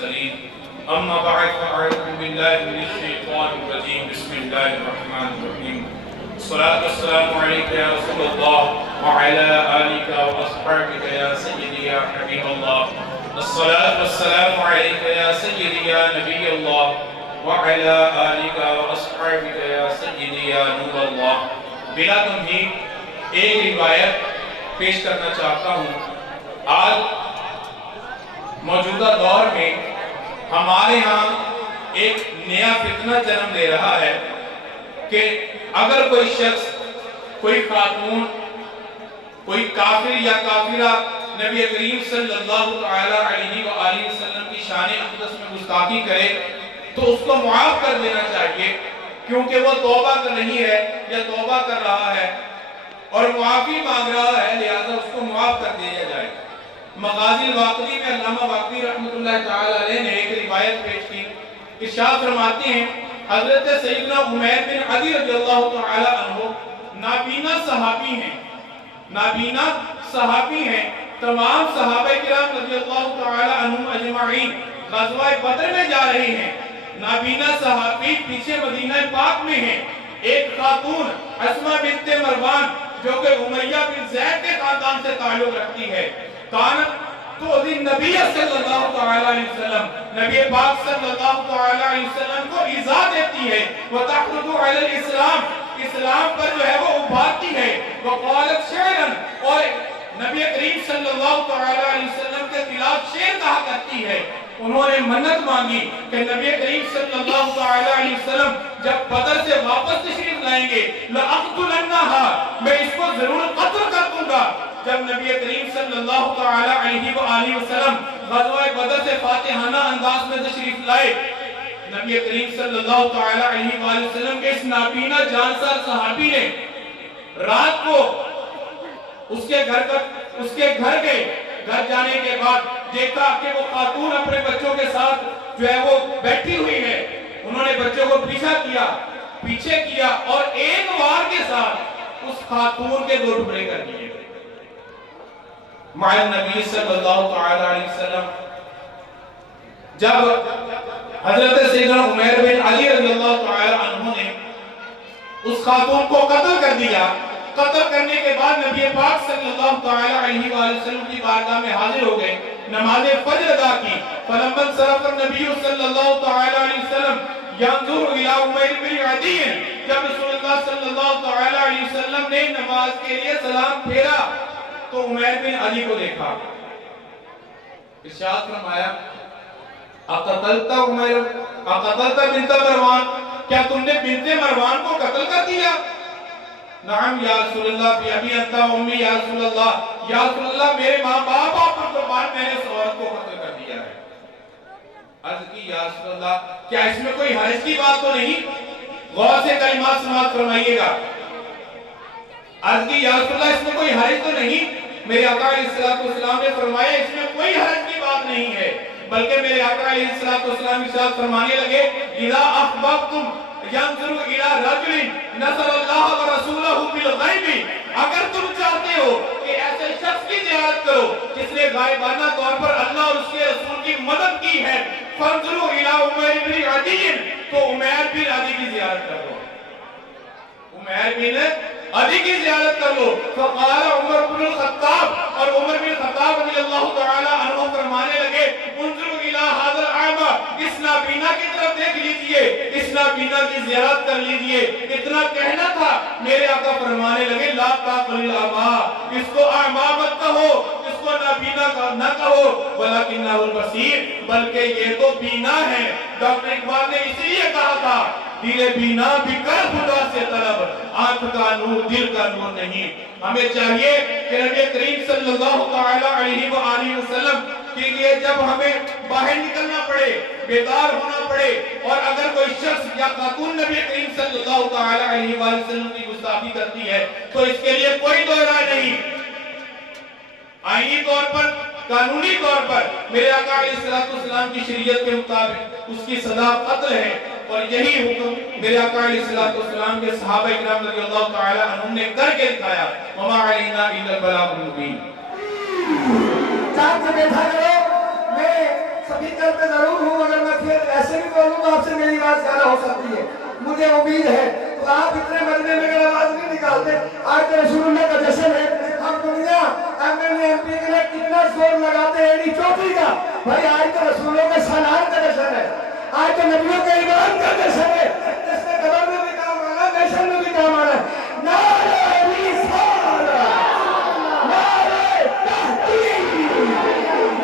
المرسلين أما بعد فأعوذ بالله من الشيطان الرجيم بسم الله الرحمن الرحيم الصلاة والسلام عليك يا رسول الله وعلى آلك وأصحابك يا سيدي يا حبيب الله الصلاة والسلام عليك يا سيدي يا نبي الله وعلى آلك وأصحابك يا سيدي يا نور الله بلا تمہید ایک روایت پیش کرنا چاہتا ہوں. آج موجودہ دور میں ہمارے ہاں ایک نیا فتنہ جنم لے رہا ہے کہ اگر کوئی شخص، کوئی خاتون، کوئی کافر یا کافرہ نبی کریم صلی اللہ علیہ وآلہ وسلم کی شان اقدس میں گستاخی کرے تو اس کو معاف کر دینا چاہیے، کیونکہ وہ توبہ کر رہی ہے یا توبہ کر رہا ہے اور معافی مانگ رہا ہے، لہذا اس کو معاف کر دیا جائے. مغازی الواقعی میں علامہ واقعی رحمۃ اللہ تعالی علیہ نے ایک روایت پیش کی. ارشاد فرماتے ہیں حضرت سیدنا عمیر بن عدی رضی اللہ تعالی عنہ نابینا صحابی ہیں، نابینا صحابی ہیں. تمام صحابہ کرام رضی اللہ تعالی عنہم اجمعین غزوہ بدر میں جا رہے ہیں. نابینا صحابی پیچھے مدینہ پاک میں ہیں. ایک خاتون اسماء بنت مروان جو کہ امیہ بن زید کے خاندان سے تعلق رکھتی ہے، کانت تو نبی صلی اللہ علیہ وسلم، نبی پاک صلی اللہ علیہ وسلم کو ایذا دیتی ہے. وَتَحْرُدُ عَلَى الْإِسْلَامِ، اسلام پر جو ہے وہ ابھارتی ہے. وَقَالَتْ شَعْرًا، اور نبی کریم صلی اللہ علیہ وسلم کے خلاف شعر کہا کرتی ہے. انہوں نے منت مانگی کہ نبی کریم صلی اللہ علیہ وسلم جب بدر سے واپس تشریف لائیں گے لَأَقْتُلَنَّهَا، میں اس کو ضرور قتل کر دوں گا. جب نبی کریم صلی اللہ علیہ وآلہ وسلم غزوہ بدر سے فاتحانہ انداز میں تشریف لائے، نبی کریم صلی اللہ علیہ وآلہ وسلم کے اس نابینا جانسار صحابی نے رات کو اس کے گھر گئے. گھر جانے کے بعد دیکھا کہ وہ خاتون اپنے بچوں کے ساتھ جو ہے وہ بیٹھی ہوئی ہے. انہوں نے بچوں کو پیچھے کیا اور ایک وار کے ساتھ اس خاتون کے 2 ٹکڑے کر دیے. مع نبی صلی اللہ علیہ وسلم جب حضرت سیدنا عمیر بن علی رضی اللہ تعالی عنہ نے اس خاتون کو قتل کر دیا، قتل کرنے کے بعد نبی پاک صلی اللہ علیہ وسلم کی بارگاہ میں حاضر ہو گئے، نماز فجر ادا کی. فلما انصرف النبی صلی اللہ علیہ وسلم ينظر الى عمیر بن عدی، جب رسول اللہ صلی اللہ علیہ وسلم نے نماز کے لیے سلام پھیرا تو عمیر بن عدی کو دیکھا. ارشاد فرمایا اقتلت بنت مروان، کیا تم نے بنت مروان کو قتل کر دیا؟ نعم یا رسول اللہ فی ابی انت و امی یا رسول اللہ، یا رسول اللہ میرے ماں باپ پر قربان میں نے اس عورت کو قتل کر دیا ہے. عرض کی یا رسول اللہ کیا اس میں کوئی حرج کی بات تو نہیں؟ غور سے کلمات سماعت فرمائیے گا. عرض کی یا رسول اللہ اس میں کوئی حرج تو نہیں؟ میرے آقا علیہ السلام نے فرمایا اس میں کوئی حرج کی بات نہیں ہے، بلکہ میرے آقا علیہ السلام ارشاد فرمانے لگے اذا احببتم ينظر الى رجل نصر اللہ ورسولہ بالغیب، اگر تم چاہتے ہو کہ ایسے شخص کی زیارت کرو جس نے غائبانہ طور پر اللہ اور اس کے رسول کی مدد کی ہے، فانظروا الى عمیر بن عدی، تو عمیر بن عدی کی زیارت کرو، عمیر بن عدی کی زیارت کر لو. فقال عمر بن الخطاب، اور عمر بن الخطاب رضی اللہ تعالی عنہ فرمانے لگے انظروا الى هذا الاعمى، اس نابینا کی طرف دیکھ لیجئے، اس نابینا کی زیارت کر لیجئے. اتنا کہنا تھا، میرے آقا فرمانے لگے لا تقل الاعمى، اس کو اعمى مت کہو، اس کو نابینا نہ کہو، ولکنہ البصیر، بلکہ یہ تو بینا ہے. ڈاکٹر اقبال نے اسی لیے کہا تھا دل بینا بھی کر خدا سے طلب، آنکھ کا نور دل کا نور نہیں. ہمیں چاہیے کہ نبی کریم صلی اللہ علیہ وآلہ وسلم کے لیے جب ہمیں باہر نکلنا پڑے، بیدار ہونا پڑے، اور اگر کوئی شخص یا خاتون نبی کریم صلی اللہ علیہ وآلہ وسلم کی گستاخی کرتی ہے تو اس کے لیے کوئی دو رائے نہیں. آئینی طور پر، قانونی طور پر میرے آقا علیہ السلام کی شریعت کے مطابق اس کی سزا قتل ہے، اور یہی حکم میرے آقا علیہ السلام کے صحابہ کرام رضی اللہ تعالی عنہم نے کر کے دکھایا. وما علینا الا البلاغ المبین. چاند سے بیٹھا کرو، میں اسپیکر پہ ضرور ہوں، مگر میں پھر ایسے بھی بولوں تو آپ سے میری بات زیادہ ہو سکتی ہے، مجھے امید ہے۔ تو آپ اتنے مجمع میں اگر آواز نہیں نکالتے، آج تو رسول اللہ کا جشن ہے، ہم دنیا M L A M P کے لیے کتنا زور لگاتے ہیں ایڈی چوٹی کا، بھائی آج تو رسولوں کے سالان کا جشن ہے، آج تو نبیوں کے ایمان کا جشن ہے، جس میں قبر میں بھی کام آنا ہے، نیشن میں بھی کام آنا ہے۔ نعرہ رسالہ، نعرہ تحقیق،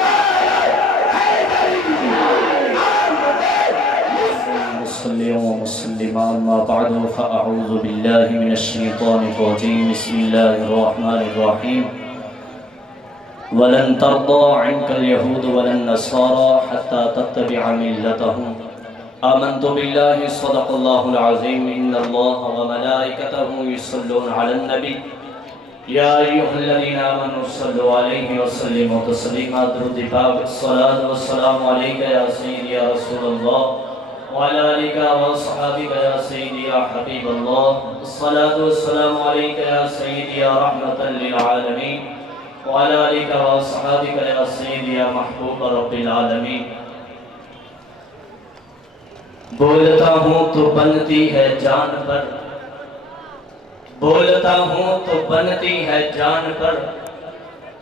نعرہ حیدری، آمد مسلم و مسلمان ما بعد فاعوذ باللہ من الشیطان الرجیم بسم اللہ الرحمن الرحیم ولن ترضى عنك اليهود ولا النصارى حتى تتبع ملتهم آمنت بالله صدق الله العظيم إن الله وملائكته يصلون على النبي يا أيها الذين آمنوا صلوا عليه وسلموا تسليما درود پاک الصلاة والسلام عليك يا سيدي يا رسول الله وعلى آلك وصحابك يا سيدي يا حبيب الله الصلاة والسلام عليك يا سيدي يا رحمة للعالمين وعلى آلك وصحابك يا سيدي يا محبوب رب العالمين۔ بولتا ہوں تو بنتی ہے جان پر، بولتا ہوں تو بنتی ہے جان پر،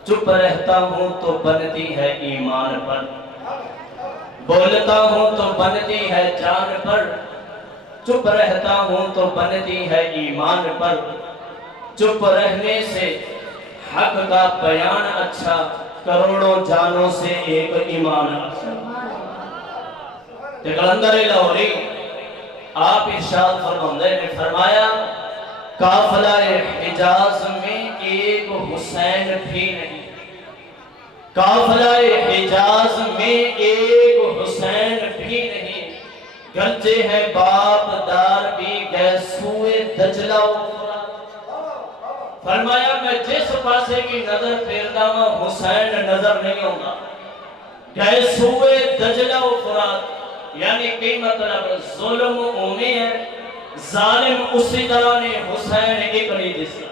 چپ رہتا ہوں تو بنتی ہے ایمان پر، بولتا ہوں تو بنتی ہے جان پر، چپ رہتا ہوں تو بنتی ہے ایمان پر، چپ رہنے سے حق کا بیان اچھا، کروڑوں جانوں سے ایک ایمان اچھا۔ قلندر لاہوری آپ ارشاد فرماندے نے فرمایا قافلہ حجاز میں ایک حسین بھی نہیں، قافلہ حجاز میں ایک حسین بھی نہیں، گرچہ ہے باپ دار بھی گئے سوئے دجلہ و فرات۔ فرمایا میں جس پاسے کی نظر پھیرتا ہوں حسین نظر نہیں ہوگا، گئے سوئے دجلہ و فرات، یعنی کئی مطلب ظلم اومی ہے، ظالم اسی طرح نے حسین ایک نہیں دستا۔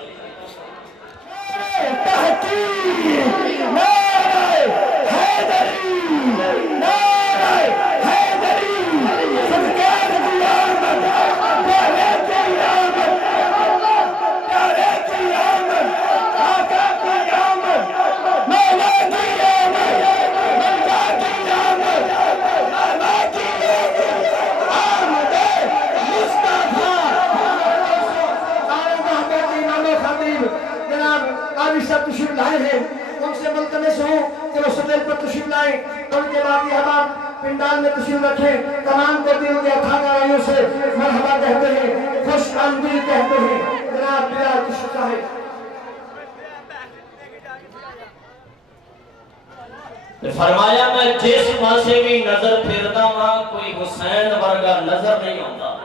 تحقیق، نعرہ حیدری، نعرہ حیدری، سرکار کی آمد، پیارے کی آمد، پیارے کی آمد، آقا کی آمد، مولا کی آمد، ملکہ کی آمد، آقا کی آمد، آمد مصطفیٰ۔ آئے محمد امام خطیب جناب قاری صاحب تشریف لائے ہیں، ان سے ملتمس ہوں کہ وہ صدر پر تشریف لائیں، ان کے بعد یہ حباب پنڈال میں تشریف رکھیں، تمام کو دل کے اتھا گرائیوں سے مرحبا کہتے ہیں، خوش آمدید کہتے ہیں۔ جناب بلال تشریف لائے۔ فرمایا میں جس پاسے بھی نظر پھرتا ہوں کوئی حسین ورگا نظر نہیں ہوتا،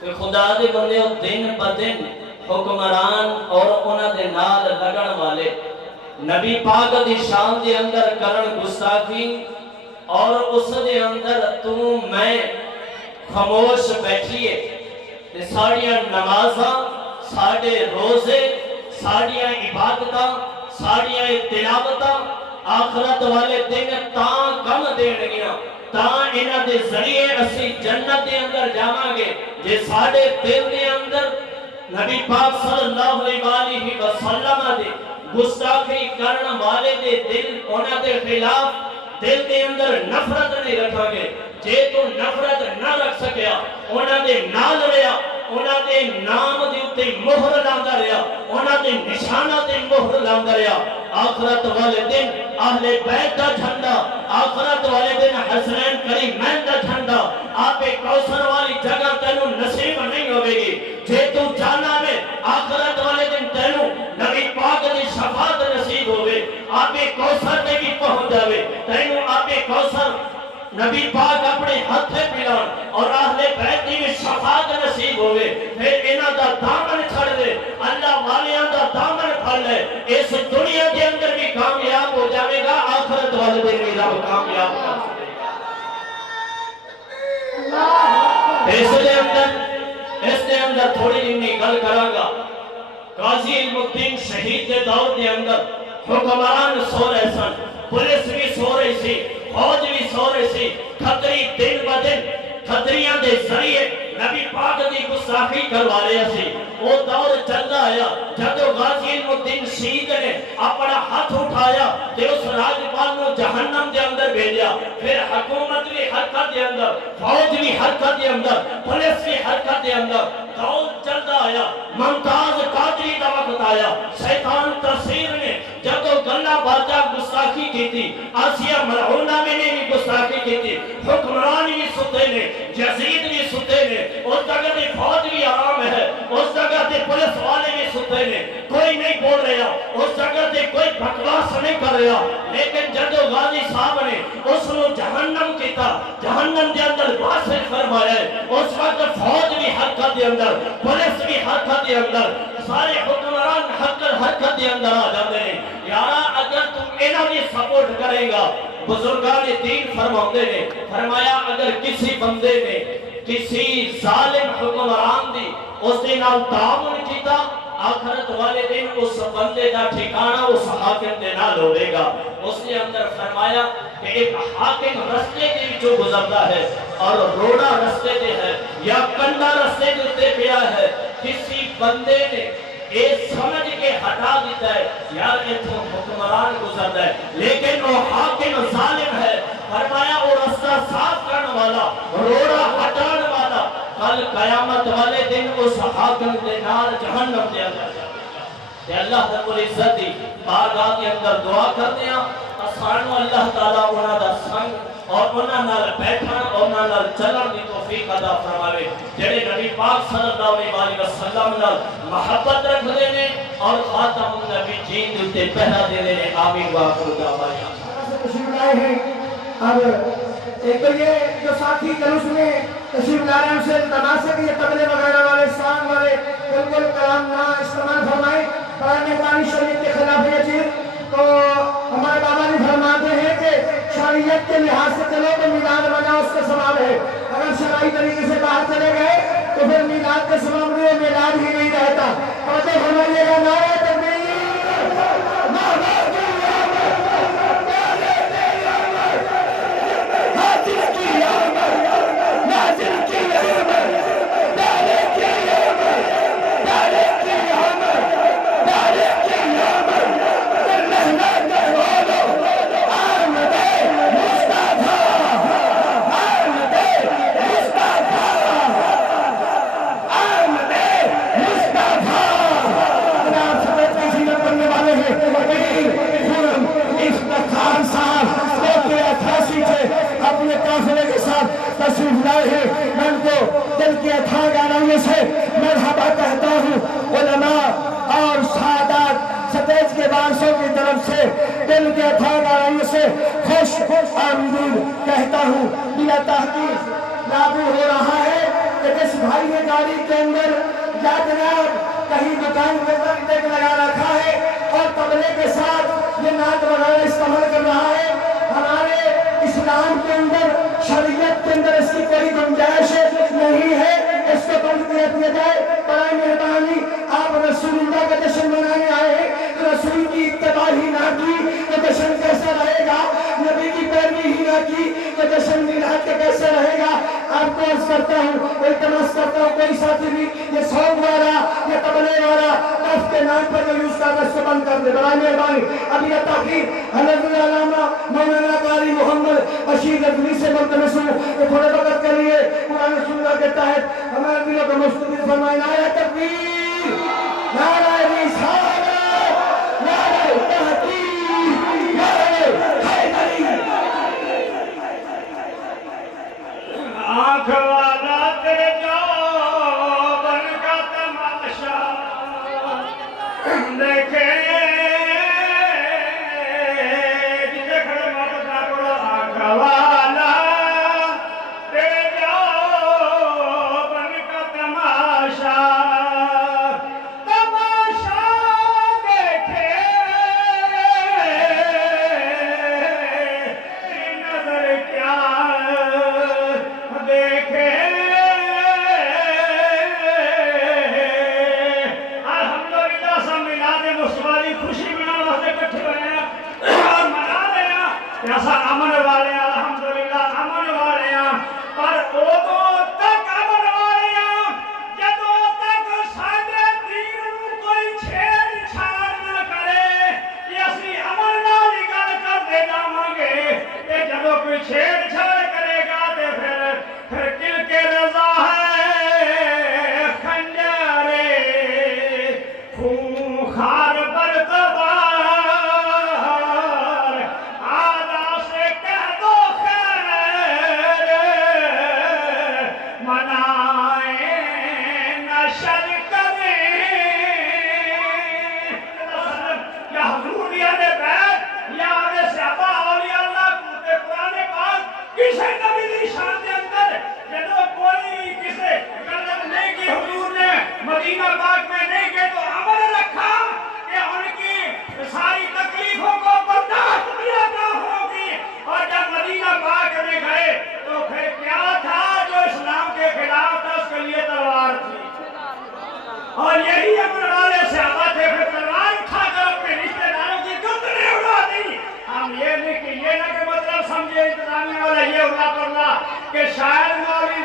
کہ خدا دے بندے دن بدن حکمران اور انہاں دے نال لگن والے نبی پاک دی شان دے اندر کرن گستاخی، اور اس دے اندر تو میں خاموش بیٹھیے، ساڑیاں نمازاں، ساڑے روزے، ساڑیاں عبادتاں، ساڑیاں تلاوتاں آخرت والے دن تاں کم دین گیا، تاں انہاں دے ذریعے اسی جنت دے اندر جاواں گے، جے ساڑے دل دے اندر نبی پاک صلی اللہ علیہ وسلم دے گستاخی کرن والے دے دل انہاں دے خلاف دل دے اندر نفرت نہیں رکھا گے، جے تو نفرت نہ رکھ سکیا انہاں دے نال رہا، انہاں دے نام دے اتے مہر لاندا رہا، انہاں دے نشانہ دے مہر لاندا رہا، آخرت والے دن اہل بیت دا جھنڈا، آخرت والے دن حسنین کریمین دا جھنڈا، آپ کوثر والی جگہ تینوں نصیب نہیں ہوئے گی، جے تو جانا میں آخرت والے دن تینوں نبی پاک دی شفاعت نصیب ہوئے، آپ کوثر دے بھی پہنچ جاوے، تینوں آپ کوثر نبی پاک اپنے ہتھے پلان اور اہل بیت دی بھی شفاعت نصیب ہوئے، پھر انہاں دا دامن چھڑ دے، اللہ والیاں دا دامن پھڑ لے، اس دنیا کے اندر بھی کامیاب ہو جاوے گا، آخرت والے دن بھی رب کامیاب کر دے گا۔ اس دے اندر تھوڑی جنی گل کراں گا، قاضی علم الدین شہید دے دور دے اندر حکمران سو رہے سن، پولیس بھی سو رہی سی، فوج بھی سو رہے سی کھتری دن ب دن کھتریاں دے ذریعے نبی پاک دی گستاخی کروا رہے سی وہ دور چلتا آیا جدو غازی علم الدین شہید نے اپنا ہاتھ اٹھایا تے اس راجپال نو جہنم دے اندر بھیجا پھر حکومت بھی حرکت دے اندر فوج بھی حرکت دے اندر پولیس بھی حرکت دے اندر دور چلتا آیا ممتاز قادری دا وقت آیا شیطان تصویر نے جدو گلہ بادشاہ گستاخی کی تھی آسیہ ملعونہ میں نے بھی گستاخی کی تھی حکمران بھی ستے نے یزید بھی ستے نے اس جگہ دی فوج بھی آرام ہے اس جگہ دی پولیس والے بھی ستے نے کوئی نہیں بول رہا اس جگہ دی کوئی بکواس نہیں کر رہا لیکن جدو غازی صاحب نے اس نے جہنم کیتا جہنم دے اندر واصل فرمایا ہے اس وقت فوج بھی حرکت دے اندر پولیس بھی حرکت دے اندر سارے حکمران حرکت دے اندر آ جاتے ہیں یارا اگر تم انہوں نے سپورٹ کرے گا بزرگان دین فرماتے نے فرمایا اگر کسی بندے نے کسی ظالم حکمران دی اس نے نال تعاون کیتا آخرت والے دن اس بندے دا ٹھکانہ اس حاکم دے نال ہوئے گا اس نے اندر فرمایا کہ ایک حاکم رستے کے جو گزرتا ہے اور روڑا رستے دے ہے یا کنڈا رستے دے پیا ہے کسی بندے نے یہ سمجھ کے ہٹا دیتا ہے یار اتھو حکمران گزرتا ہے لیکن وہ حاکم ظالم ہے فرمایا وہ رستہ صاف کرنے والا روڑا ہٹانے والا کل قیامت والے دن اس حاکم دے نال جہنم دے اندر کہ اللہ رب العزت دی بارگاہ کے اندر دعا کرتے ہیں اسانو اللہ تعالیٰ انہاں دا سنگ اور انہاں نال بیٹھن اور انہاں نال چلن دی توفیق عطا فرماوے جڑے نبی پاک صلی اللہ علیہ وسلم نال محبت رکھدے نے اور خاتم النبی جین دے تے پہرا دے نے آمین واخر دعوانا تشریف لائے ہیں اب ایک تو یہ جو ساتھی جلوس میں تشریف لا رہے ہیں ان سے التماس ہے کہ یہ تبلے وغیرہ والے سان والے بالکل کلام نہ استعمال فرمائیں برائے مہربانی شریعت کے خلاف یہ چیز تو ہمارے بابا جی فرماتے ہیں کہ شریعت کے لحاظ سے چلو تو میلاد بنا اس کا ثواب ہے اگر شرعی طریقے سے باہر چلے گئے تو پھر میلاد کا ثواب نہیں میلاد ہی نہیں رہتا اور تو فرمائیے گا نعرہ تکبیر اپنے قافلے کے ساتھ تشریف لائے ہیں میں ان کو دل کی اتھاہ گہرائیوں سے مرحبا کہتا ہوں علماء اور سعادات سٹیج کے بارشوں کی طرف سے دل کی اتھاہ گہرائیوں سے خوش آمدید کہتا ہوں بلا تحقیق لاگو ہو رہا ہے کہ جس بھائی نے گاڑی کے اندر یا جناب کہیں دکان میں ٹیک لگا رکھا ہے اور تبلے کے ساتھ یہ نعت وغیرہ استعمال کر رہا ہے ہمارے اسلام کے اندر شریعت کے اندر اس کی کوئی گنجائش نہیں ہے اس کو بند کیا جائے برائے مہربانی آپ رسول اللہ کا جشن منانے آئے ہیں رسول کی اتباع ہی نہ کی تو جشن کیسا رہے گا نبی کی پیروی ہی نہ کی تو جشن میلاد کے کیسے رہے گا آپ کو عرض کرتا ہوں التماس کرتا ہوں کوئی ساتھی بھی یہ سونگ والا یہ تبلے والا دف کے نام پر جو یوز کرتا ہے اس کو بند کر دے برائے مہربانی ابھی یہ تاخیر حضرت علامہ مولانا قاری محمد بشیر رضوی سے ملتمس ہوں کہ تھوڑے وقت کے لیے قرآن سنت کے تحت ہمارے دلوں کو مستقبل فرمائے نعرہ تکبیر نعرہ رسالت نعرہ تحقیق نعرہ حیدری آنکھ والا تیرے جوبن کا تماشا دیکھے جسے کھڑے موت نہ پڑا آنکھ والا تیرے جوبن کا تماشا تماشا دیکھے نظر کیا دیکھے حدیث ہے نبی دی شان دے اندر جدو کوئی کسے غلط نہیں کی حضور نے مدینہ پاک میں نہیں گئے تو عمل رکھا کہ ان کی ساری تکلیفوں کو برداشت کیا نہ ہوگی، اور جب مدینہ پاک میں گئے تو پھر کیا تھا جو اسلام کے خلاف تھا، اس کے لیے تلوار تھی، اور یہی امن والے صحابہ تھے، پھر تلوار اٹھا کر اپنے رشتہ داروں کی گردنیں اڑا دی۔ ہم یہ نہیں کہ یہ نہ کہ مطلب سمجھے انتظامیہ والا یہ اللہ کرنا کہ شاید مولوی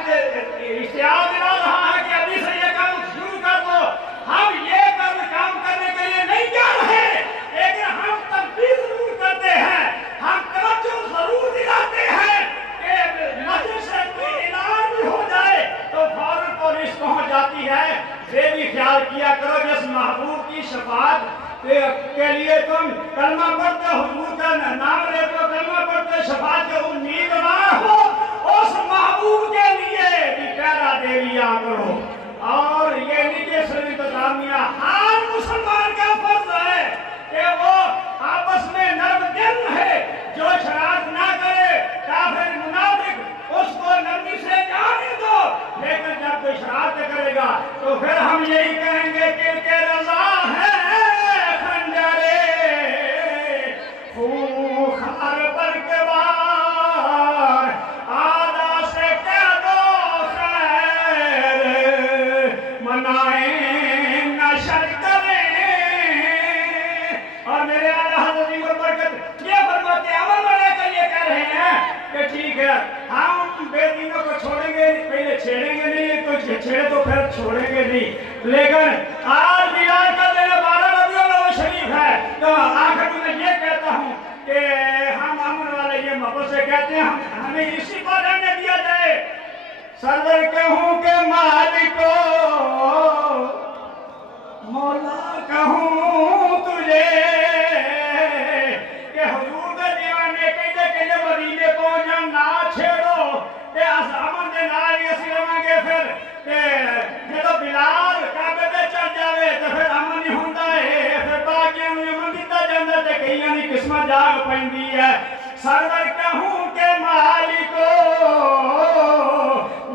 اشتہار دلا رہا ہے کہ ابھی سے یہ کام شروع کر دو، ہم یہ کام کرنے کے لیے نہیں جا رہے، لیکن ہم تنبیہ ضرور کرتے ہیں، ہم توجہ ضرور دلاتے ہیں کہ مسجد سے کوئی اعلان بھی ہو جائے تو فوراً پولیس پہنچ جاتی ہے۔ یہ بھی خیال کیا کرو جس محبوب کی شفاعت کے لیے تم کلمہ پڑھتے ہو، حضور کا نام لیتے ہو، کلمہ پڑھتے شفاعت کے امیدوار ہو، اس محبوب کے لیے بھی پہرا دے لیا کرو۔ اور یہ نہیں کہ صرف انتظامیہ، ہر مسلمان کا فرض ہے کہ وہ آپس میں نرم دل رہے، جو شرارت نہ کرے، کافر منافق اس کو نرمی سے جانے دو، لیکن جب کوئی شرارت کرے گا تو پھر ہم یہی کہیں گے کہ ان کے رضا ہے خنجرے خار پر کے بار آدھا سے کہہ دو خیر منائیں نشر کریں۔ اور میرے اعلیٰ حضرت عمر برکت یہ فرماتے ہیں، عمل والے کا یہ کہہ رہے ہیں کہ ٹھیک ہے ہم بے دینوں کو چھوڑیں گے، پہلے چھیڑیں گے نہیں، تو چھیڑے تو پھر چھوڑیں گے نہیں، لیکن آج بیان کر دینا 12 ربیع الاول شریف ہے، تو آخر میں یہ کہتا ہوں کہ ہم امن والے یہ محبت سے کہتے ہیں ہمیں اسی پر رہنے دیا جائے۔ سرور کہوں کہ مالکو مولا کہوں تجھے کہ حضور دے دیوانے کہتے مدینے پہنچا نہ چھیڑو کہ امن دے نال ہی اسی رہاں گے، پھر کہ جدو بلال کعبے تے چڑھ جاوے تو پھر امن نہیں ہوندا ہے، پھر باقیاں نوں امن دتا جاندا تے کئیاں دی قسمت جاگ پیندی ہے۔ سرور کہوں کہ مالکو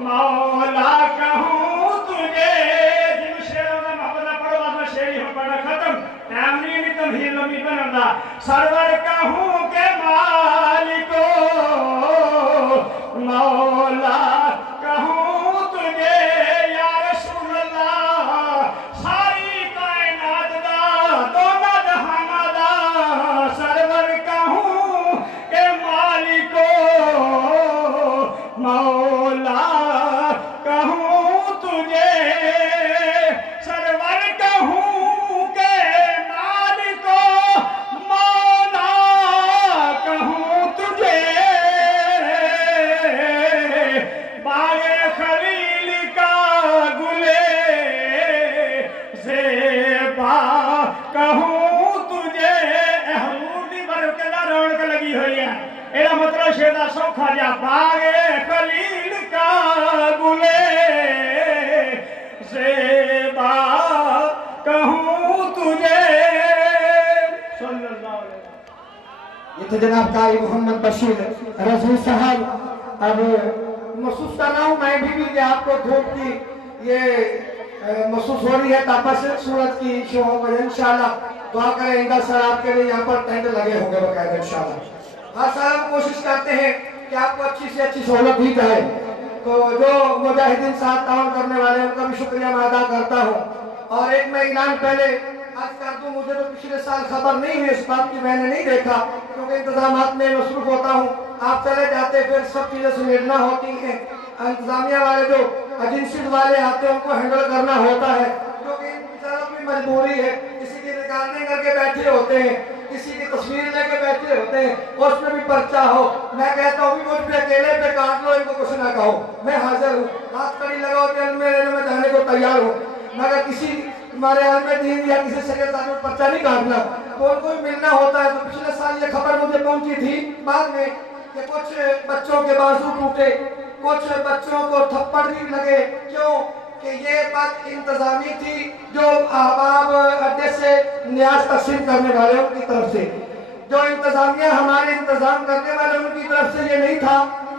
مولا کہوں تجھے، جن شیروں دا محبت نہ پڑھو بس میں شیری ہوں پڑھنا ختم، ٹائم نہیں تمہید لمبی بنندا۔ سرور کہوں کہ مالکو مولا کہوں تجھے یا رسول اللہ، ساری کائنات دا دونوں جہاں دا سرور کہوں کہ مالکو مولا کہوں تجھے، سرور کہوں کہ مالکو مولا کہوں تجھے، باغ خلیل کا گلے زیبا کہوں تجھے۔ اے حضور دی برکت رونق لگی ہوئی ہے، ایرا مطلب شیدہ سوکھا جا، باغ خلیل کا گلے زیبا کہوں تجھے، صلی اللہ علیہ وسلم۔ یہ تھے جناب قاری محمد بشیر رضوی صاحب۔ اب محسوس کر رہا ہوں میں بھی کہ آپ کو دھوپ کی یہ محسوس ہو رہی ہے، تاپس سورج کی شو ہو گئے انشاءاللہ دعا کریں اندہ سر آپ کے لیے یہاں پر ٹینٹ لگے ہوں گے باقاعدہ انشاءاللہ۔ ہر سال ہم کوشش کرتے ہیں کہ آپ کو اچھی سے اچھی سہولت دی جائے، تو جو مجاہدین ساتھ تعاون کرنے والے ہیں ان کا بھی شکریہ میں ادا کرتا ہوں۔ اور ایک میں اعلان پہلے عرض کر دوں، مجھے تو پچھلے سال خبر نہیں ہے اس بات کی، میں نے نہیں دیکھا کیونکہ انتظامات میں مصروف ہوتا ہوں، آپ چلے جاتے پھر سب چیزیں سمیٹنا ہوتی ہیں، انتظامیہ والے جو ایجنسیز والے آتے ہیں ان کو ہینڈل کرنا ہوتا ہے، کیونکہ ان بیچاروں کی مجبوری ہے، کسی کی ریکارڈنگ کر کے بیٹھے ہوتے ہیں، کسی کی تصویر لے کے بیٹھے ہوتے ہیں، اس میں بھی پرچہ ہو، میں کہتا ہوں بھی مجھ پہ اکیلے پہ کاٹ لو، ان کو کچھ نہ کہو، میں حاضر ہوں، ہاتھ کڑی لگاؤ کہ میں جانے کو تیار ہوں، مگر کسی ہمارے عالم دین یا کسی سکر صاحب میں پرچہ نہیں کاٹنا، تو ان کو بھی ملنا ہوتا ہے۔ تو پچھلے سال یہ خبر مجھے پہنچی تھی بعد میں کہ کچھ بچوں کے بازو ٹوٹے، کچھ بچوں کو تھپڑ بھی لگے، کیوں کہ یہ بات انتظامی تھی جو احباب اڈے سے نیاز تقسیم کرنے والے ان کی طرف سے، جو انتظامیہ ہمارے انتظام کرنے والے ان کی طرف سے یہ نہیں تھا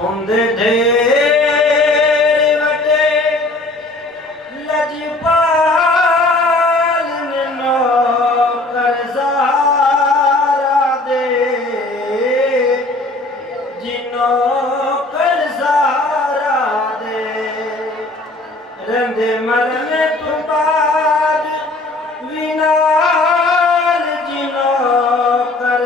ਹੁੰਦੇ ਢੇਰ ਵੱਡੇ ਲਜਪਾਲ ਨੌਕਰ ਜ਼ਾਰਾ ਦੇ, ਜਿਨੌਕਰ ਜ਼ਾਰਾ ਦੇ ਰਹਿੰਦੇ ਮਰਨੇ ਤੋਂ ਬਾਅਦ ਵੀ ਨਾਲ ਜਿਨੌਕਰ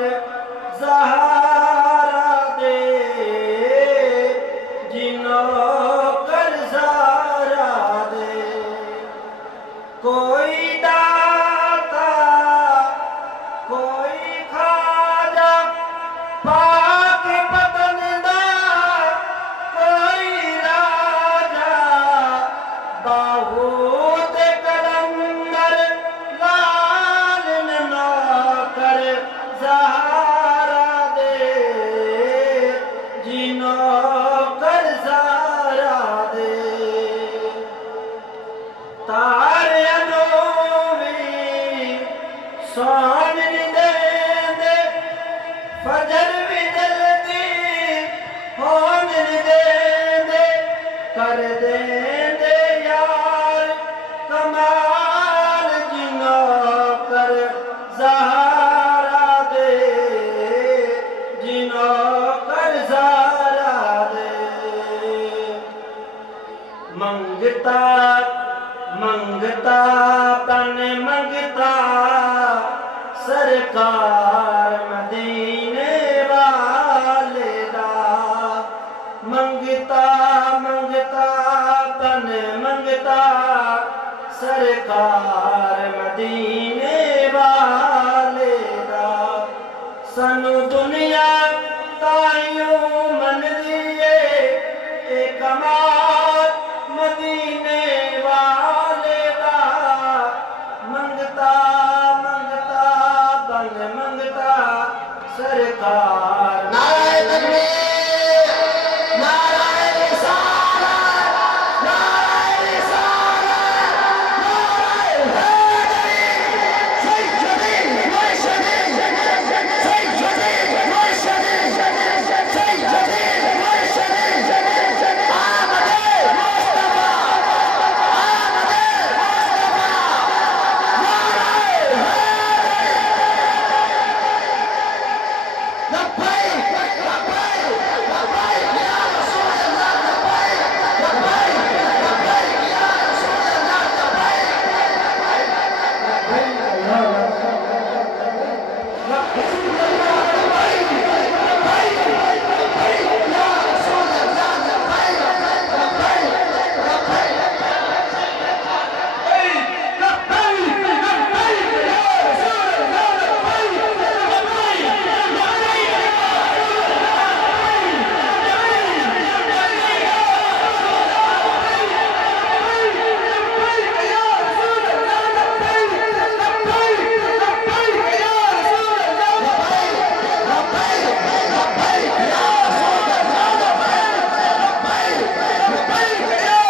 دنیا تائیوں من دیے اے کمال مدینے والے دا منگتا منگتا بن منگتا سرکار نعرہ تکبیر، نعرہ رسالت، نعرہ رسالت، نعرہ حیدری، سیدی مرشدی، سیدی مرشدی، سیدی مرشدی، آمد مصطفیٰ، آمد مصطفیٰ، نعرہ حیدری، لبیک لبیک لبیک یا رسول اللہ، لبیک لبیک لبیک یا رسول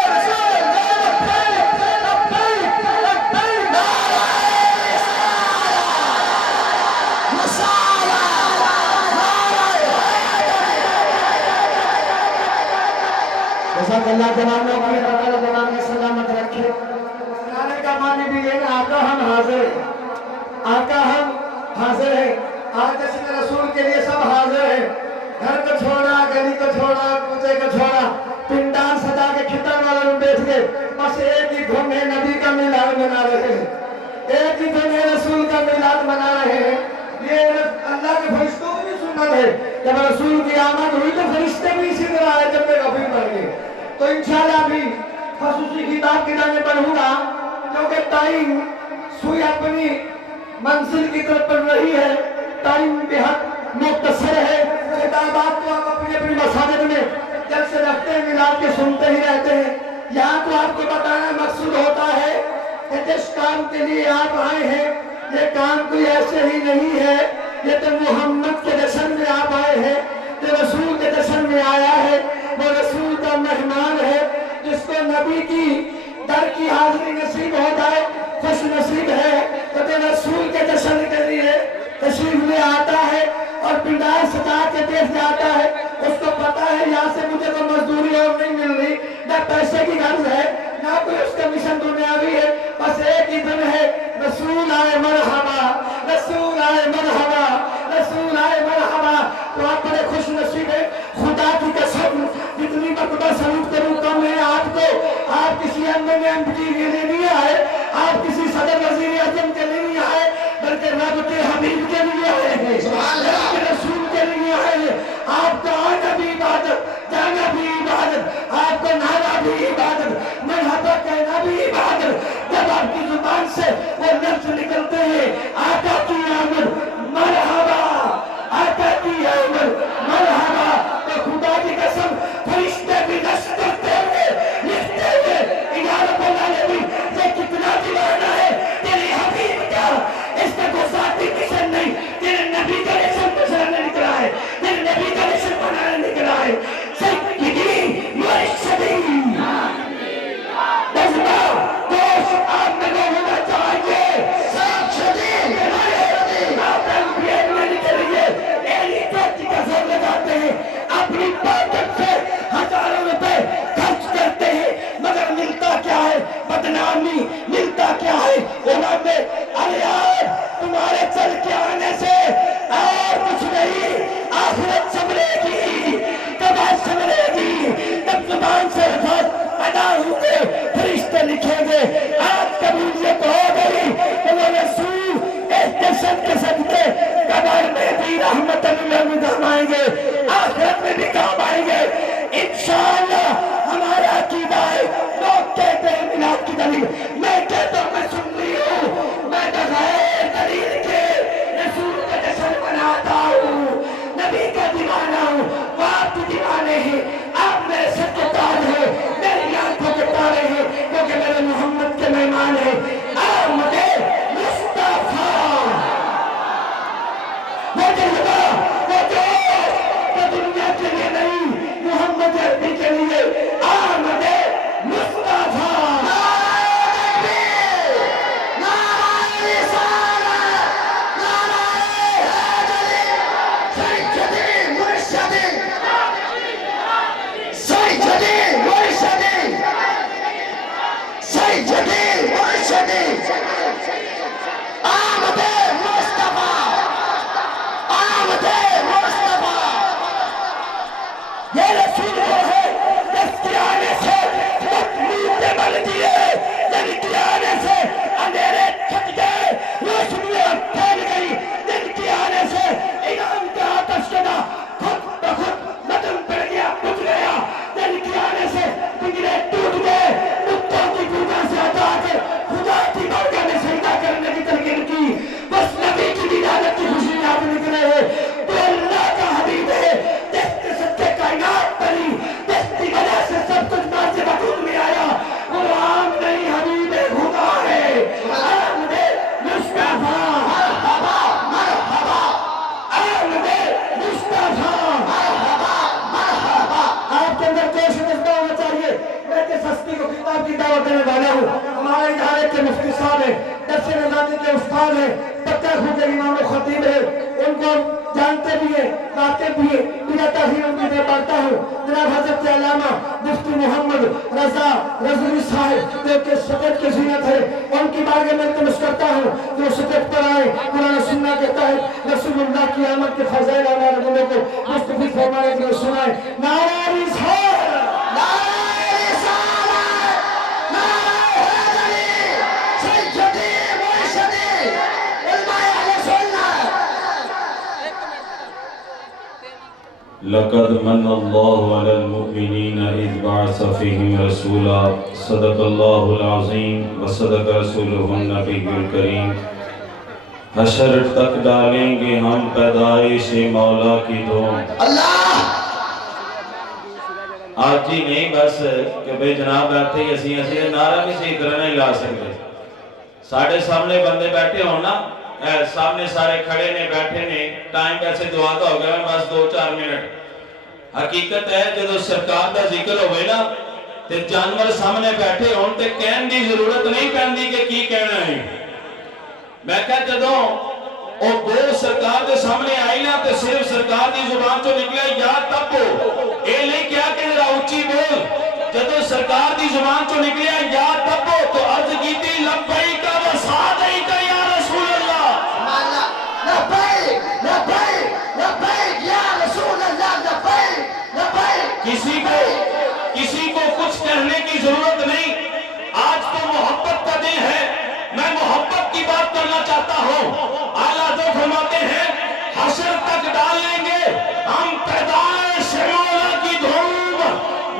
اللہ، اللہ جناب نے اپنی رکھا جناب نے سلامت رکھے سنانے کا معنی بھی یہ کہ آقا ہم حاضر ہیں، آقا ہم حاضر ہیں، آج جشن رسول کے لیے سب حاضر ہیں، گھر کو چھوڑا، گلی کو چھوڑا، کوچے کو چھوڑا، پنڈال سجا کے کھٹن والوں میں بیٹھ گئے، بس ایک ہی دھن ہے، نبی کا میلاد منا رہے ہیں، ایک ہی دھن ہے، رسول کا میلاد منا رہے ہیں۔ یہ اللہ کے فرشتوں کو بھی سنت ہے، جب رسول کی آمد ہوئی تو فرشتے بھی اسی طرح آئے جب میں غفیر بن گئے۔ تو انشاءاللہ بھی خصوصی کتاب کی جانب بڑھوں گا کیونکہ ٹائم سوئی اپنی منزل کی طرف بڑھ رہی ہے، ٹائم بہت مختصر ہے، خطابات تو آپ اپنی اپنی مساجد میں جب سے رکھتے ہیں میلاد کے سنتے ہی رہتے ہیں۔ یہاں تو آپ کو بتانا مقصود ہوتا ہے کہ جس کام کے لیے آپ آئے ہیں یہ کام کوئی ایسے ہی نہیں ہے، یہ تو محمد کے جشن میں آپ آئے ہیں، یہ رسول کے جشن میں آیا ہے، وہ رسول کا مہمان ہے، جس کو نبی کی در کی حاضری نصیب ہو جائے خوش نصیب ہے، تو رسول کے جشن کے لیے تشریف لے آتا ہے اور پنڈال سجا کے دیکھ جاتا ہے۔ اس کو پتا ہے یہاں سے مجھے کوئی مزدوری اور نہیں مل رہی، نہ پیسے کی غرض ہے، نہ کوئی اس کا مشن دنیاوی ہے، بس ایک ہی دن ہے، رسول آئے مرحبا، رسول آئے مرحبا، رسول آئے مرحبا۔ تو آپ بڑے خوش نصیب ہیں، خدا کی قسم جتنی مرتبہ سلوٹ کروں کم ہے آپ کو۔ آپ کسی ایم پی کے لیے نہیں آئے، آپ کسی صدر وزیر اعظم کے لیے نہیں آئے، بلکہ رب کے حبیب کے لیے آئے ہیں، رب کے رسول کے لیے آئے ہیں۔ آپ کا آنا بھی عبادت، جانا بھی عبادت، آپ کو نانا بھی عبادت، مرحبا کہنا بھی عبادت۔ جب آپ کی زبان سے وہ لفظ نکلتے ہیں آقا کی آمد مرحبا، آقا کی آمد مرحبا، تو خدا کی قسم فرشتے بھی نشر کرتے ہوئے لکھتے ہوئے اجازت العالمین یہ کتنا دیوانہ ہے تیرے حبیب کا، اس میں کوئی ذاتی مشن نہیں، تیرے نبی کا مشن بچانے نکلا ہے، تیرے نبی کا مشن بنانے نکلا ہے۔ سیدی مرشدی جذبہ جوش آپ میں نہ ہونا چاہیے، سیدی مرشدی آپ انبیاء میں نکلیے، ایلی چوٹی کا زور لگاتے ہیں، اپنی طاقت سے ہزاروں روپے خرچ کرتے ہیں، مگر ملتا کیا ہے؟ بدنامی ملتا کیا ہے؟ انہوں نے ارے تمہارے چل کے آنے سے اور کچھ نہیں، آخرت سمرے گی، کبھار سمرے گی، جب زبان سے الفاظ ادا ہوئے فرشتے لکھیں گے آج قبولیت ہو گئی، تو وہ رسول اس جشن کے صدقے قبر میں بھی رحمت اللہ میں کام آئیں گے، آخرت میں بھی کام آئیں گے انشاءاللہ۔ ہمارا عقیدہ ہے، لوگ کہتے ہیں میلاد کی دلیل، میں کہتا ہوں میں سنی ہوں، میں بغیر دلیل کے رسول کا جشن مناتا ہوں۔ وہ رسول وہ ہے جس کے آنے سے مخلوق بن دیے، جن کے آنے سے اندھیرے چھٹ گئے، روشنیاں پھیل گئی، جن کے آنے سے انعام کا آتش شدہ خود بخود ندم پڑ گیا، بجھ گیا، جن کے آنے سے پنجرے ٹوٹ گئے، کتوں کی پوجا سے ہٹا کے خدا کی بارگاہ میں سجدہ کرنے کی تلقین کی، بس نبی کی ولادت کی خوشی میں آپ نکلے ہیں، تو اللہ کا حبیب ہے جس کے سچے کائنات بنی، جس کی وجہ سے سب کچھ بات سے وجود میں آیا، وہ عام نہیں حبیب خدا ہے، احمد مصطفیٰ مرحبا مرحبا، احمد مصطفیٰ مرحبا مرحبا۔ آپ کے اندر جوش و جذبہ ہونا چاہیے۔ میں جس ہستی کو کتاب کی دعوت دینے والا ہوں، ہمارے ادارے کے مفتی صاحب ہیں، درس نظامی کے استاد ہیں، پتہ خو کے امام و خطیب ہیں، ان کو جانتے بھی ہیں، واقف بھی ہیں، بنا تاخیر ان کی میں پڑھتا ہوں۔ جناب حضرت علامہ مفتی محمد رضا رضوی صاحب جو کہ سطح کی زینت ہے، ان کی بارگاہ میں التمس کرتا ہوں جو سطح پر آئے، قرآن سننا کے تحت رسول اللہ کی آمد کے فضائل ہمارے دلوں کو مستفید فرمانے کے لیے سنائیں۔ نعرہ رسالت، نعرہ رسالت، نعرہ حیدری، سیدی مرشدی، علماء اہل سنت۔ لقد من اللہ علی المؤمنین اذ بعث فیہم رسولا صدق اللہ العظیم وصدق رسولہ النبی الکریم۔ حشر تک ڈالیں گے ہم پیدائش مولا کی دھوم۔ اللہ آج جی نہیں بس کہ بھئی جناب بیٹھے ہی اسی نعرہ بھی صحیح طرح نہیں لا سکتے، ساڑھے سامنے بندے بیٹھے ہونا، سامنے سارے کھڑے نے بیٹھے نے، ٹائم کیسے دعا کا ہو گیا بس 2-4 منٹ۔ حقیقت ہے جدو سرکار دا ذکر ہوئے نا تے جانور سامنے بیٹھے ہون تے کہن دی ضرورت نہیں پہندی کہ کی کہنا ہے۔ میں کہا جدو او دو سرکار دے سامنے آئی نا تے صرف سرکار دی زبان چو نکلے یا تب ہو، اے لے کیا کہ ذرا اونچی بول، جدو سرکار دی زبان چو نکلے یا تب ہو تو عرض کی تھی لبیک و سعدیک یا رسول اللہ۔ لبیک لبیک لبیک یا رسول اللہ، لبیک لبیک۔ کسی کو کچھ کہنے کی ضرورت نہیں، آج تو محبت کا دن ہے، میں محبت کی بات کرنا چاہتا ہوں۔ اعلیٰ حضرت فرماتے ہیں حشر تک ڈالیں گے ہم پیدائش مولا کی دھوم،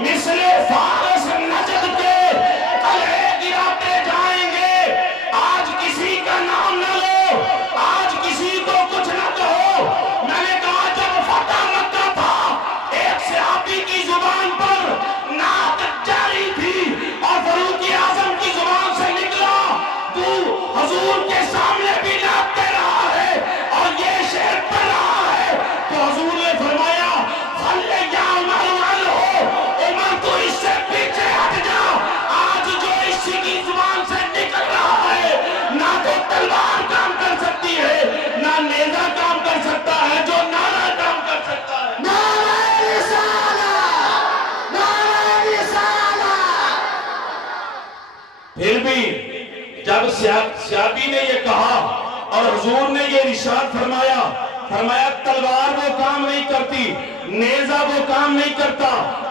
مثل فارس نجد کے قلعے گراتے جائیں گے۔ آج کسی کا نام نہ لو، آج کسی کو کچھ نہ کہو۔ میں نے کہا جب فتح مکہ تھا ایک صحابی کی زبان پر نعت جاری تھی اور فاروق اعظم کی زبان سے نکلا تو حضور کے سامنے بھی نعت کہہ رہا ہے اور یہ شعر پڑھ رہا ہے، تو حضور نے فرمایا خلے یا عمر عمر ہو، عمر تو اس سے پیچھے ہٹ جا۔ آج جو اسی کی زبان سے نکل رہا ہے نہ تو تلوار کام کر سکتی ہے نہ نیزہ کام کر سکتا ہے، جو نعرہ کام کر سکتا ہے۔ نعرہ رسالت، نعرہ رسالت۔ پھر بھی جب صحابی نے یہ کہا اور حضور نے یہ ارشاد فرمایا تلوار وہ کام نہیں کرتی، نیزہ وہ کام نہیں کرتا،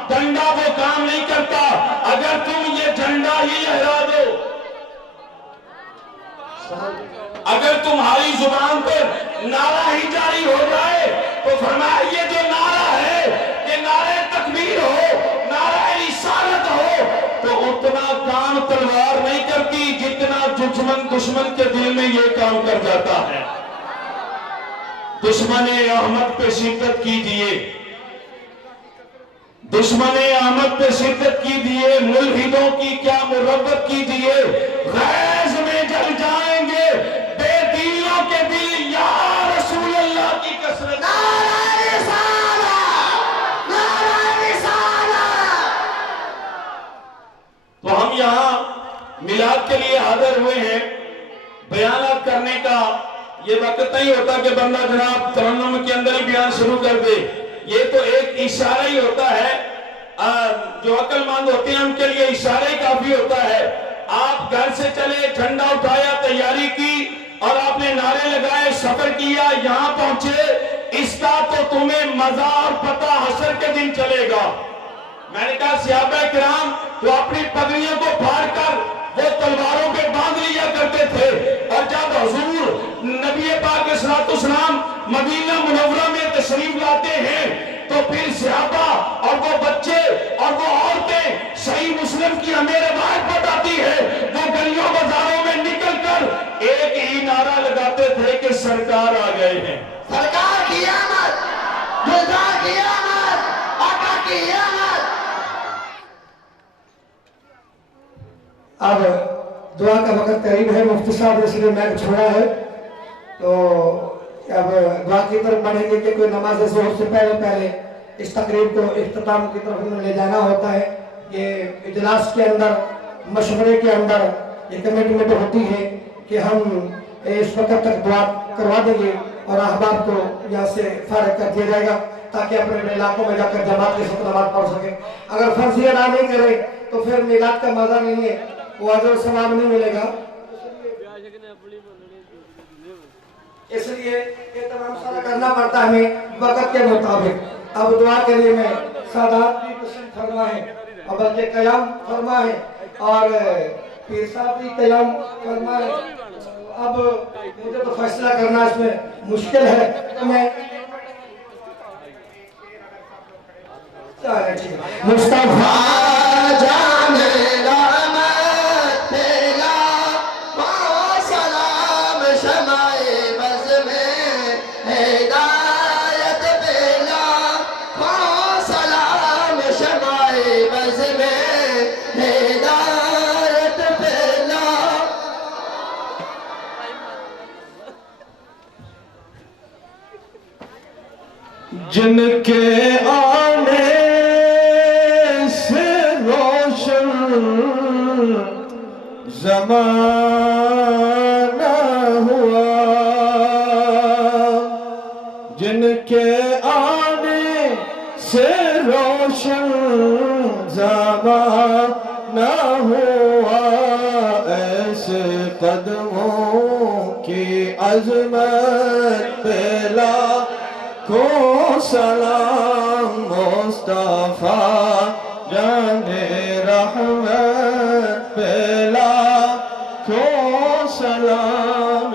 ڈنڈا وہ کام نہیں کرتا، اگر تم یہ جھنڈا ہی لہرا دو، اگر تمہاری زبان پر نعرہ ہی جاری ہو جائے تو فرمایا یہ جو نعرہ ہے یہ نعرہ تکبیر ہو، نعرہ رسالت ہو، تو اتنا کام تلوار نہیں کرتی جتنا دشمن کے دل میں یہ کام کر جاتا ہے۔ دشمن احمد پہ شدت کیجئے، دشمن احمد پہ شدت کیجئے، ملحدوں کی کیا مربت کیجئے، غیظ میں جل جائیں گے بے دلوں کے دل، یا رسول اللہ کی کثرت۔ نعرہ رسالت، نعرہ رسالت۔ تو ہم یہاں میلاد کے لیے حاضر ہوئے ہیں، بیانات کرنے کا یہ وقت نہیں ہوتا کہ بندہ جناب ترنم کے اندر ہی بیان شروع کر دے، یہ تو ایک اشارہ ہی ہوتا ہے، جو عقل مند ہوتے ہیں ان کے لیے اشارہ ہی کافی ہوتا ہے۔ آپ گھر سے چلے، جھنڈا اٹھایا، تیاری کی اور آپ نے نعرے لگائے، سفر کیا، یہاں پہنچے، اس کا تو تمہیں مزہ اور پتہ حشر کے دن چلے گا۔ میں نے کہا صحابہ کرام تو اپنی پگڑیوں کو پھاڑ کر وہ تلواروں پہ باندھ لیا کرتے تھے، اور جب حضور نبی پاک علیہ الصلوۃ والسلام مدینہ منورہ میں تشریف لاتے ہیں تو پھر صحابہ اور وہ بچے اور وہ عورتیں، صحیح مسلم کی ہمیں روایت بتاتی ہے، وہ گلیوں بازاروں میں نکل کر ایک ہی نعرہ لگاتے تھے کہ سرکار آ گئے ہیں، سرکار کی آمد، گلزار کی آمد، آقا کی آمد۔ اب دعا کا وقت قریب ہے، مفتی صاحب نے اس لیے میں چھوڑا ہے، تو اب دعا کی طرف بڑھیں گے کہ کوئی نماز ظہر سے پہلے اس تقریب کو اختتام کی طرف انہیں لے جانا ہوتا ہے۔ یہ اجلاس کے اندر، مشورے کے اندر یہ کمیٹمنٹ ہوتی ہے کہ ہم اس وقت تک دعا کروا دیں گے اور احباب کو یہاں سے فارغ کر دیا جائے گا تاکہ اپنے اپنے علاقوں میں جا کر جماعت کے ساتھ نماز پڑھ سکیں۔ اگر فرضیہ ادا نہیں کرے تو پھر میلاد کا مزہ نہیں ہے، وہ اجر و ثواب نہیں ملے گا، اس لیے یہ تمام سارا کرنا پڑتا ہے ہمیں وقت کے مطابق۔ اب دعا کے لیے میں سادات بھی تشریف فرما ہے اور بلکہ قیام فرما ہے اور پیر صاحب بھی قیام فرما ہے۔ اب مجھے تو فیصلہ کرنا اس میں مشکل ہے، تو میں مصطفیٰ جان رحمت تیرا با سلام شمع بز میں ہدایت پیلا، با سلام شمع بز میں ہدایت پیلا۔ جن کے آنے سے روشن زمانہ ہوا، جن کے آنے سے روشن زمانہ ہوا، ایسے قدموں کی عظمت پہلا کو سلام مصطفیٰ جان رحمت پہلا کو سلام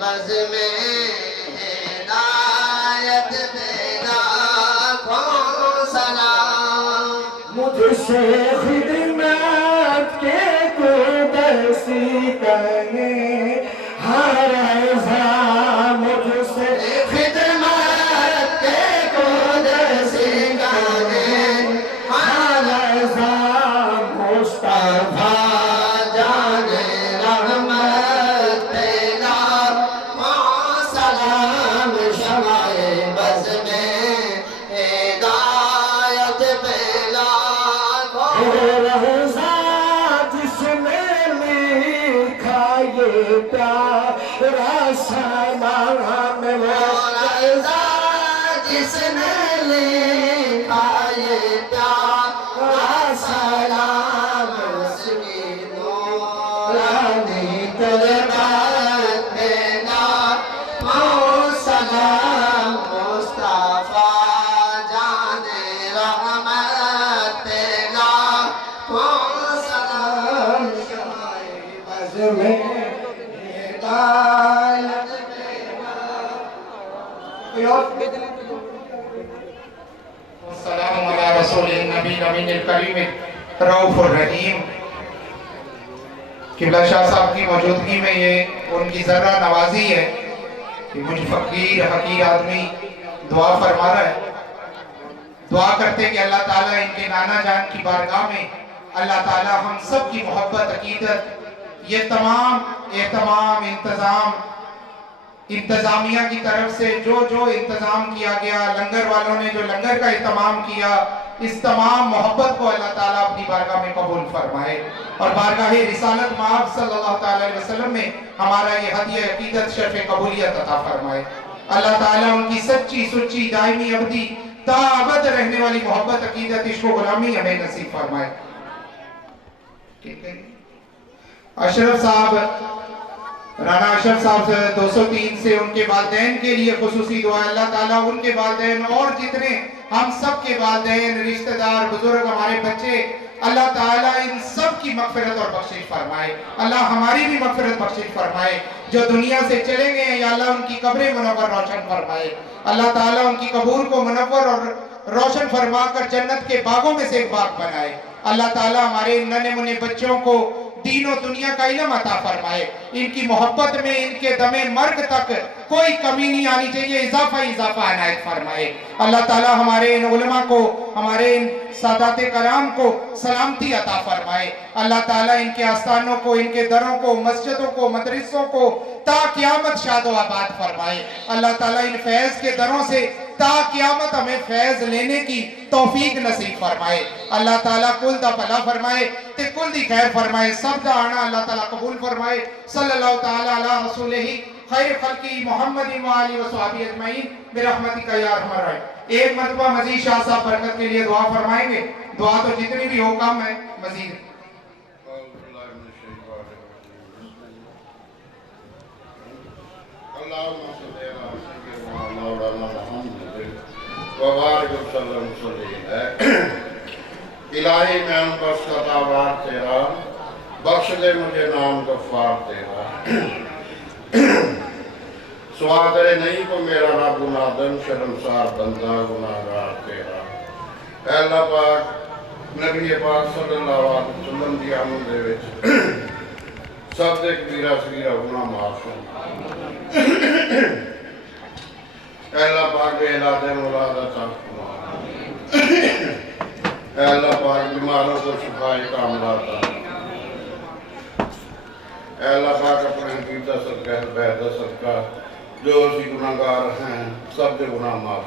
بز میں ہدایت پیدا کو سلام، مجھ سے خدمت کے قدسی کرنے ہر ایزا، مجھ سے خدمت کے قدسی کرنے ہر ایزا، مصطفیٰ جان رحمت پیدا کو سلام شمع بز میں ہدایت پیدا کو رضا، جس نے لکھا یہ پیارا سلام میں، وہ رضا جس نے لکھا یہ پیارا سلام، اس کی نورانی طلبت پیدا کو سلام، مصطفیٰ جان رحمت پیدا کو سلام، شمع بز میں ہدایت پیدا۔ کوئی اور السلام علی رسول النبی امین الکریم رؤوف الرحیم۔ قبلہ شاہ صاحب کی موجودگی میں یہ ان کی ذرہ نوازی ہے کہ مجھ فقیر حقیر آدمی دعا فرما رہا ہے۔ دعا کرتے کہ اللہ تعالیٰ ان کے نانا جان کی بارگاہ میں اللہ تعالیٰ ہم سب کی محبت عقیدت، یہ تمام اہتمام انتظامیہ کی طرف سے جو انتظام کیا گیا، لنگر والوں نے جو لنگر کا اہتمام کیا، اس تمام محبت کو اللہ تعالیٰ اپنی بارگاہ میں قبول فرمائے اور بارگاہ رسالت مآب صلی اللہ تعالیٰ علیہ وسلم میں ہمارا یہ ہدیہ عقیدت شرف قبولیت عطا فرمائے۔ اللہ تعالیٰ ان کی سچی سچی دائمی ابدی تا ابد رہنے والی محبت عقیدت عشق و غلامی ہمیں نصیب فرمائے۔ اشرف صاحب رانا اشرف صاحب 203 سے ان کے والدین کے لیے خصوصی دعا. اللہ تعالیٰ ان کے والدین اور جتنے ہم سب کے والدین، رشتہ دار، بزرگ، ہمارے بچے، اللہ تعالیٰ ان سب کی مغفرت اور بخشش فرمائے. اللہ ہماری بھی مغفرت بخشش فرمائے. جو دنیا سے چلے گئے ہیں یا اللہ ان کی قبریں منور روشن فرمائے. اللہ تعالیٰ ان کی قبور کو منور اور روشن فرما کر جنت کے باغوں میں سے ایک باغ بنائے. اللہ تعالیٰ ہمارے ان ننھے منھے بچوں کو دین و دنیا کا علم عطا فرمائے. ان کی محبت میں ان کے دم مرگ تک کوئی کمی نہیں آنی چاہیے، اضافہ عنایت فرمائے. اللہ تعالیٰ ہمارے ان علماء کو، ہمارے ان سادات کرام کو سلامتی عطا فرمائے. اللہ تعالیٰ ان کے آستانوں کو، ان کے دروں کو، مسجدوں کو، مدرسوں کو تا قیامت شاد و آباد فرمائے. اللہ تعالیٰ ان فیض کے دروں سے تا قیامت ہمیں فیض لینے کی توفیق نصیب فرمائے. اللہ تعالیٰ کل دا بھلا فرمائے تے کل دی خیر فرمائے. سب دا آنا اللہ تعالیٰ قبول فرمائے. صلی اللہ تعالیٰ علی رسولہ خیر خلقی محمد و آلہ و صحبہ اجمعین برحمتک یا ارحم الراحمین. ایک مرتبہ مزید شاہ صاحب برکت کے لیے دعا فرمائیں گے. دعا تو جتنی بھی ہو کم ہے، مزید اللهم صل على سيدنا مولانا محمد وبارك وسلم الہی میں ہم بس خطاوار تیرا، بخش دے مجھے نام غفار تیرا. سوادر نہیں کو میرا رب نادم، شرمسار بندہ گناہگار تیرا. اے اللہ پاک، نبی پاک صلی اللہ علیہ وسلم دی آمد دے وچ سب دے کبیرہ صغیرہ گناہ معاف ہوں. اے اللہ پاک بے علادہ مولادہ تاکمہ. اے اللہ پاک بیماروں کو شفائے کاملاتہ. اے اللہ پاک اپنے حقیقت صدقہ بیدہ صدقہ جو اسی گناہگار ہیں سب کے گناہ معاف.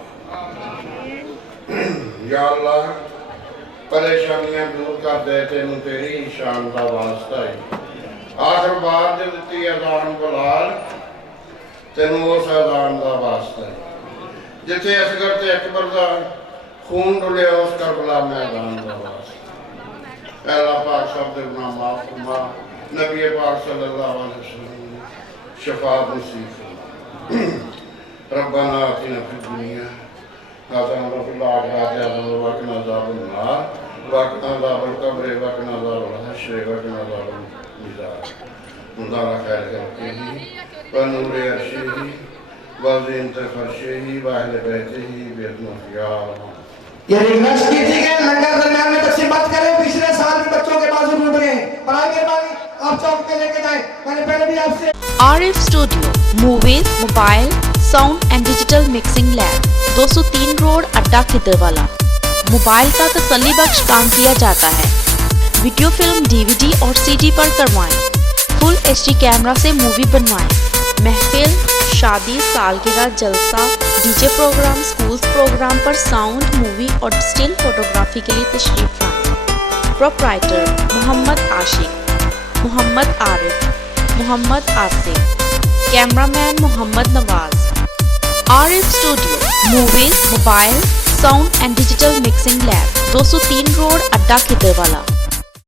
یا اللہ پریشانیاں دور کر دے تینوں تیری شان کا واسطہ ہے. آخر بار جو دیتی اذان بلال تینوں اس اذان کا واسطہ ہے. جتھے اصغر تے اکبر دا خون ڈلیا اس کربلا میں اذان کا واسطہ. اے اللہ پاک سب دے گناہ معاف فرما. نبی پاک صلی اللہ علیہ وسلم شفاعت نصیب فرما. ربنا آتنا فی الدنیا حسنۃ وفی الآخرۃ حسنۃ وقنا عذاب النار وقنا عذاب القبر وقنا عذاب الحشر وقنا عذاب النار. مدارہ خیر کرتے ہی ونور عرشہ وزینت فرشہ واہل بیتہ بیتنا خیال. یہ ریکویسٹ کی تھی کہ لنگر درمیان میں تقسیم مت کریں. پچھلے سال بھی بچوں کے بازو ٹوٹ گئے ہیں. برائے مہربانی آپ چوک پہ لے کے جائیں. میں نے پہلے بھی آپ سے RF Studio movies, mobile, sound and digital mixing lab 203 road Adda کھدروالا. Mobile کا تسلی بخش کام کیا جاتا ہے. ویڈیو فلم DVD اور CD پر کروائیں. فل HD کیمرہ سے مووی بنوائیں. محفل، شادی، سالگرہ، جلسہ، DJ پروگرام، سکولز پروگرام پر ساؤنڈ، مووی اور اسٹل فوٹوگرافی کے لیے تشریف لائیں. Proprietor Muhammad Ashiq, Muhammad Arif, Muhammad Asif. Cameraman Muhammad Nawaz. RF Studio movies, mobile, sound and digital mixing lab 203 road Adda کھدروالا.